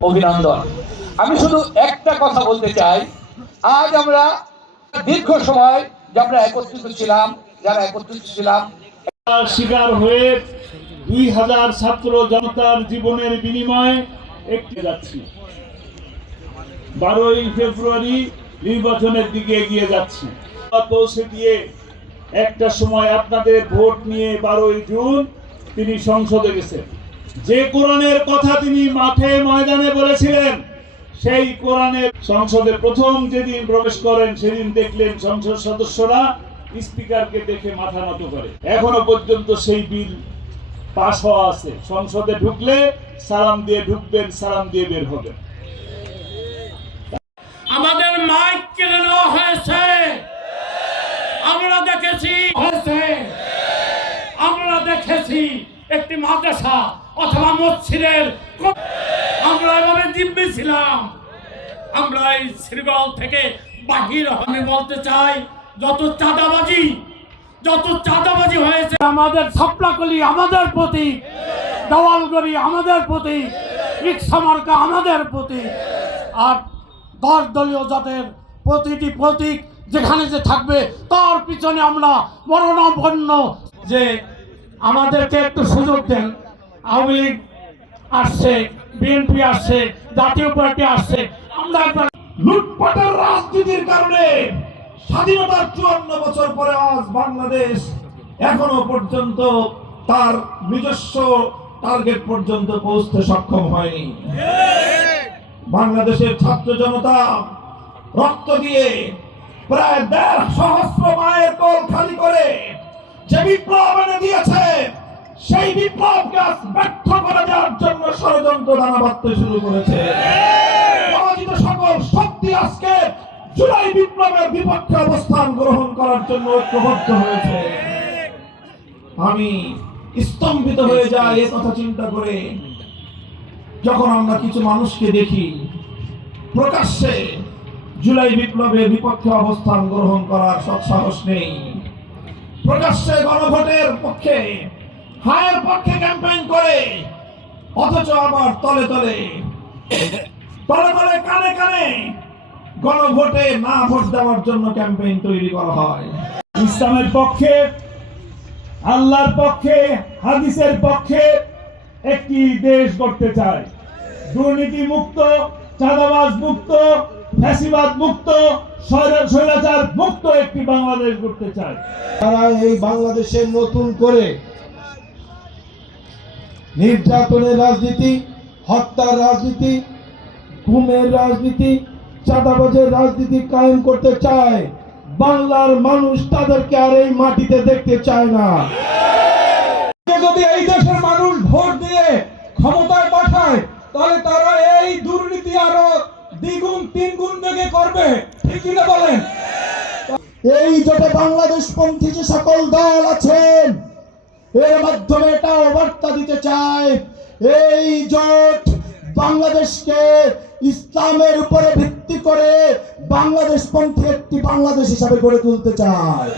অভিনন্দন। আমি শুধু একটা কথা বলতে চাই, আজ আমরা দীর্ঘ সময় যারা একত্রিত ছিলাম শিকার হয়ে 2000 ছাত্র জনতার জীবনের বিনিময়ে একটি যাচ্ছি 12ই ফেব্রুয়ারি নির্বাচনের দিকে এগিয়ে যাচ্ছি। পৌঁছে দিয়ে একটা সময় আপনাদের ভোট নিয়ে 12ই জুন তিনি সংসদে গেছেন। যে কোরআনের কথা তিনি মাঠে ময়দানে বলেছিলেন, সেই কোরআনের সংসদে প্রথম যেদিন প্রবেশ করেন সেদিন দেখলেন সংসদ সদস্যরা স্পিকারকে দেখে মাথা নত করে। এখনো পর্যন্ত সেই বিল পাস হওয়া আছে। সংসদে ঢুকলে সালাম দিয়ে ঢুকবেন, সালাম দিয়ে বের হবেন। আমাদের মাইক কেড়ে নেওয়া হয়েছে, আমরা দেখেছি একটি মাদ্রাসা অথবা মসজিদের আমরা এভাবে দিব্যি ছিলাম। আমরা এই শ্রীগল থেকে বাহির আমি বলতে চাই, যত চাঁদাবাজি হয়েছে, আমাদের ছাপলাকলি আমাদের প্রতীক, দেওয়ালগড়ি আমাদের প্রতীক, রিক্সা মার্কা আমাদের প্রতীক, আর 10 দলীয় জাতের প্রতিটি প্রতীক যেখানে যে থাকবে তার পিছনে আমরা মরণাপন্ন। যে আমাদেরকে একটু সুযোগ দেন। আওয়ামী লীগ আসছে, বিএনপি আসছে, জাতীয় পার্টি আসছে, আমরা লুটপাটের রাজনীতির কারণে স্বাধীনতার 54 বছর পরে আজ বাংলাদেশ এখনো পর্যন্ত তার নিজস্ব টার্গেট পর্যন্ত পৌঁছতে সক্ষম হয়নি। বাংলাদেশের ছাত্র জনতা রক্ত দিয়ে প্রায় 1.5 সহস্র মায়ের কোল খালি করে যে বিপ্লব এনে দিয়েছে, সেই বিপ্লবকে আজ ব্যর্থ করে দেওয়ার জন্য ষড়যন্ত্র দানা বাঁধতে শুরু করেছে। পরাজিত সকল শক্তি আজকে জুলাই বিপ্লবের বিপক্ষে অবস্থান গ্রহণ করার জন্য ঐক্যবদ্ধ হয়েছে। আমি স্তম্ভিত হয়ে যাই এই কথা চিন্তা করে, যখন আমরা কিছু মানুষকে দেখি প্রকাশ্যে জুলাই বিপ্লবের বিপক্ষে অবস্থান গ্রহণ করার সৎসাহস নেই, প্রকাশ্যে গণভোটের পক্ষে হায়ের পক্ষে ক্যাম্পেইন করে, অথচ আবার তলে তলে কানে কানে গণভোটে না ভোট দেওয়ার জন্য ক্যাম্পেইন তৈরি করা হয়। ইসলামের পক্ষে, আল্লাহর পক্ষে, হাদিসের পক্ষে একটি দেশ গড়তে চায়, দুর্নীতি মুক্ত, চাঁদাবাজ মুক্ত, ফ্যাসিবাদ মুক্ত, স্বৈরাচার মুক্ত একটি বাংলাদেশ গড়তে চায়। তারা এই বাংলাদেশে নতুন করে নির্যাতনের রাজনীতি, হত্যার রাজনীতি, গুমের রাজনীতি, চাঁদাবাজের রাজনীতি কায়েম করতে চায়। বাংলার মানুষ তাদেরকে আর এই মাটিতে দেখতে চায় না। যদি এই দেশের মানুষ ভোট দিয়ে ক্ষমতায় পাঠায়, তাহলে তারা এই দুর্নীতি আরো দ্বিগুণ তিনগুণ বেগে করবে, ঠিক কিনা বলেন? এই জোটে বাংলাদেশপন্থী যে সকল দল আছেন, এর মাধ্যমে এটাও বার্তা দিতে চায়, এই জোট বাংলাদেশকে ইসলামের উপরে ভিত্তি করে বাংলাদেশপন্থী একটি বাংলাদেশ হিসাবে গড়ে তুলতে চায়।